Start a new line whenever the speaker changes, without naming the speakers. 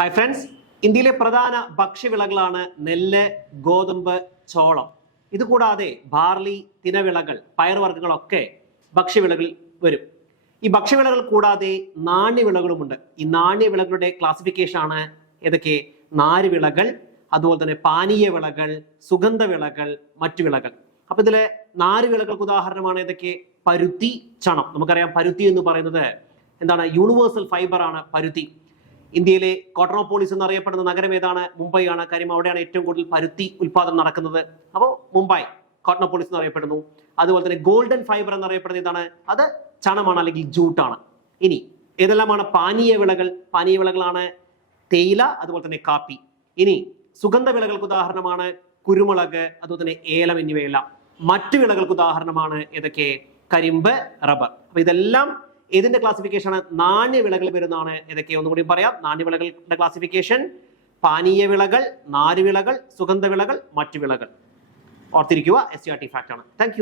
Hi friends ഇന്ത്യയിലെ പ്രധാന ഭക്ഷ്യവിളകളാണ് നെല്ല് ഗോതമ്പ് ചോളം. ഇതുകൂടാതെ ബാർലി തിനവിളകൾ പയറുവർഗങ്ങളൊക്കെ ഭക്ഷ്യവിളകളിൽ വരും. ഈ ഭക്ഷ്യവിളകൾ കൂടാതെ നാണ്യവിളകളുമുണ്ട്. ഈ നാണ്യവിളകളുടെ ക്ലാസിഫിക്കേഷൻ ആണ് ഏതൊക്കെ? നാരുവിളകൾ അതുപോലെ തന്നെ പാനീയ വിളകൾ സുഗന്ധവിളകൾ മറ്റു വിളകൾ അപ്പൊ ഇതിലെ നാരുവിളകൾക്ക് ഉദാഹരണമാണ് ഏതൊക്കെ? പരുത്തി ചണം. നമുക്കറിയാം പരുത്തി എന്ന് പറയുന്നത് എന്താണ്? യൂണിവേഴ്സൽ ഫൈബർ ആണ് പരുത്തി. ഇന്ത്യയിലെ കോട്ടണോപോളിസ് എന്നറിയപ്പെടുന്ന നഗരം ഏതാണ്? മുംബൈ ആണ് കാര്യം അവിടെയാണ് ഏറ്റവും കൂടുതൽ പരുത്തി ഉൽപാദനം നടക്കുന്നത്. അപ്പോൾ മുംബൈ കോട്ടണോപോളിസ് എന്നറിയപ്പെടുന്നു. അതുപോലെ തന്നെ ഗോൾഡൻ ഫൈബർ എന്നറിയപ്പെടുന്ന ഇതാണ് അത് ചണമാണ് അല്ലെങ്കിൽ ജൂട്ടാണ്. ഇനി ഏതെല്ലാമാണ് പാനീയ വിളകൾ? പാനീയ വിളകളാണ് തേയില അതുപോലെ തന്നെ കാപ്പി. ഇനി സുഗന്ധ വിളകൾക്ക് ഉദാഹരണമാണ് കുരുമുളക് അതുപോലെ തന്നെ ഏലം എന്നിവയെല്ലാം. മറ്റു വിളകൾക്ക് ഉദാഹരണമാണ് ഏതൊക്കെ? കരിമ്പ് റബ്ബർ. അപ്പൊ ഇതെല്ലാം ഏതിന്റെ ക്ലാസിഫിക്കേഷൻ ആണ് നാണ്യവിളകൾ വരുന്നതാണ് ഏതൊക്കെ ഒന്നുകൂടി പറയാം. നാണ്യവിളകളുടെ ക്ലാസിഫിക്കേഷൻ പാനീയ വിളകൾ നാരുവിളകൾ സുഗന്ധവിളകൾ മറ്റു വിളകൾ ഓർത്തിരിക്കുക S C R T fact ആണ്. താങ്ക്